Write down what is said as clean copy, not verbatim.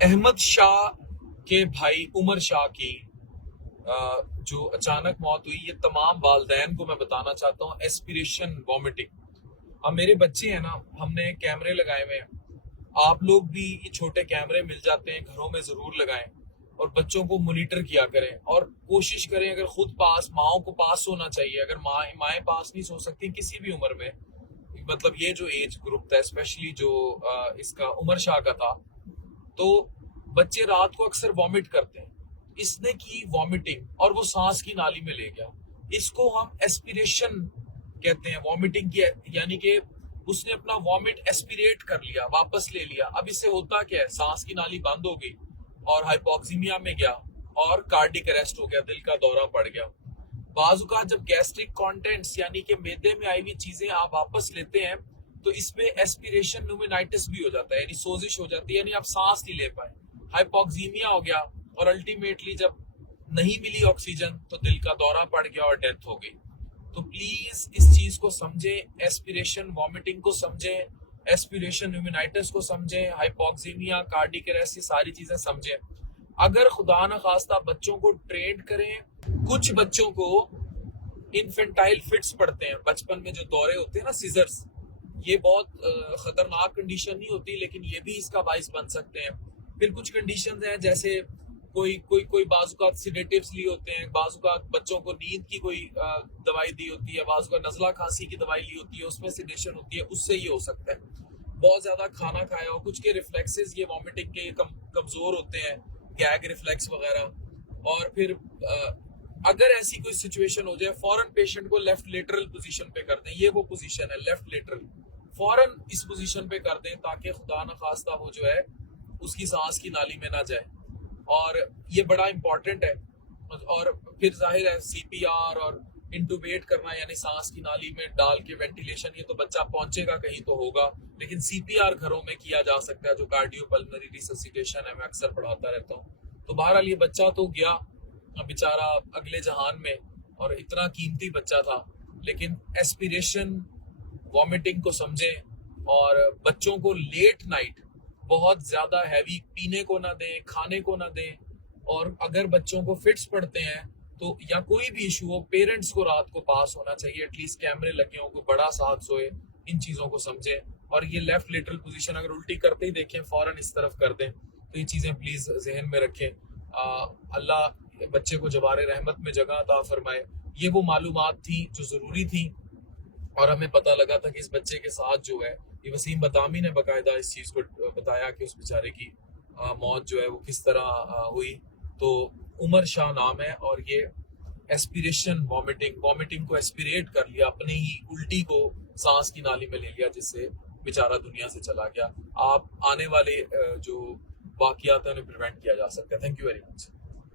अहमद शाह के भाई उमर शाह की जो अचानक मौत हुई, ये तमाम वालदैन को मैं बताना चाहता हूँ। Aspiration vomiting. अब मेरे बच्चे हैं ना, हमने कैमरे लगाए हुए हैं। आप लोग भी ये छोटे कैमरे मिल जाते हैं, घरों में जरूर लगाएं और बच्चों को मॉनिटर किया करें और कोशिश करें, अगर खुद पास, माओ को पास होना चाहिए। अगर माएँ पास नहीं सो सकती किसी भी उम्र में, मतलब ये जो एज ग्रुप था, स्पेशली जो इसका उमर शाह का था, तो बच्चे रात को अक्सर वॉमिट करते हैं। इसने की वॉमिटिंग और वो सांस की नाली में ले गया। इसको हम एस्पिरेशन कहते हैं, वॉमिटिंग की, यानी कि उसने अपना वॉमिट एस्पिरेट कर लिया, वापस ले लिया। अब इससे होता क्या है, सांस की नाली बंद हो गई और हाइपोक्सीमिया में गया और कार्डिक अरेस्ट हो गया, दिल का दौरा पड़ गया। बाजुका जब गैस्ट्रिक कंटेंट्स यानी कि मैदे में आई हुई चीजें आप वापस लेते हैं, तो इसमें एस्पिरेशन न्यूमेनाइटिस भी हो जाता है, यानी सोजिश हो जाती है, यानी आप सांस नहीं ले पाए, हाइपोक्सीमिया हो गया और अल्टीमेटली जब नहीं मिली ऑक्सीजन तो दिल का दौरा पड़ गया और डेथ हो गई। तो प्लीज इस चीज को समझें, एस्पिरेशन वॉमिटिंग को समझें, एस्पिरेशन न्यूमेनाइटिस को समझें, हाइपोक्सीमिया, कार्डिक अरेस्ट, ये सारी चीजें समझें। अगर खुदा न खास्ता बच्चों को ट्रेन करें, कुछ बच्चों को इन्फेंटाइल फिट्स पड़ते हैं बचपन में, जो दौरे होते हैं ना, सीजर्स, ये बहुत खतरनाक कंडीशन नहीं होती, लेकिन ये भी इसका बाइस बन सकते हैं। फिर कुछ कंडीशंस हैं, जैसे कोई कोई कोई बाजुकात सिडेटिव्स लिए होते हैं, बाजुकात बच्चों को नींद की कोई दवाई दी होती है, बाजुकात नजला खांसी की दवाई ली होती है, उसमें सिडेशन होती है, उससे ये हो सकता है। बहुत ज्यादा खाना खाया हो, कुछ के रिफ्लेक्सेस ये वॉमिटिंग के कमजोर होते हैं, गैग रिफ्लेक्स वगैरह। और फिर अगर ऐसी कोई सिचुएशन हो जाए, फौरन पेशेंट को लेफ्ट लेटरल पोजीशन पे कर दें। ये वो पोजीशन है, लेफ्ट लेटरल, फौरन इस पोजीशन पे कर दें, ताकि खुदा न खास्ता वो जो है उसकी सांस की नाली में ना जाए। और ये बड़ा इंपॉर्टेंट है। और फिर जाहिर है सीपीआर और इंटूबेट करना, यानी सांस की नाली में डाल के वेंटिलेशन, ये तो बच्चा पहुंचेगा कहीं तो होगा, लेकिन सीपीआर घरों में किया जा सकता है, जो कार्डियोपल्मोनरी रिससिटेशन है, मैं अक्सर पढ़ाता रहता हूँ। तो बहरहाल ये बच्चा तो गया बेचारा अगले जहान में, और इतना कीमती बच्चा था। लेकिन एस्पिरेशन वॉमिटिंग को समझें और बच्चों को लेट नाइट बहुत ज्यादा हैवी पीने को ना दें, खाने को ना दें। और अगर बच्चों को फिट्स पड़ते हैं तो, या कोई भी इशू हो, पेरेंट्स को रात को पास होना चाहिए, एटलीस्ट कैमरे लगे हों, को बड़ा साथ सोए। इन चीजों को समझें। और ये लेफ्ट लेटरल पोजीशन अगर उल्टी करते ही देखें, फौरन इस तरफ कर दें। तो ये चीजें प्लीज जहन में रखें। अल्लाह बच्चे को जवारे रहमत में जगह अता फरमाए। ये वो मालूमात थी जो जरूरी थी, और हमें पता लगा था कि इस बच्चे के साथ जो है, ये वसीम बदामी ने बाकायदा इस चीज को बताया कि उस बेचारे की मौत जो है वो किस तरह हुई। तो उमर शाह नाम है, और ये एस्पिरेशन वॉमिटिंग को एस्पिरेट कर लिया, अपने ही उल्टी को सांस की नाली में ले लिया, जिससे बेचारा दुनिया से चला गया। आप आने वाले जो वाकयात है उन्हें प्रिवेंट किया जा सकता है। Thank you very much.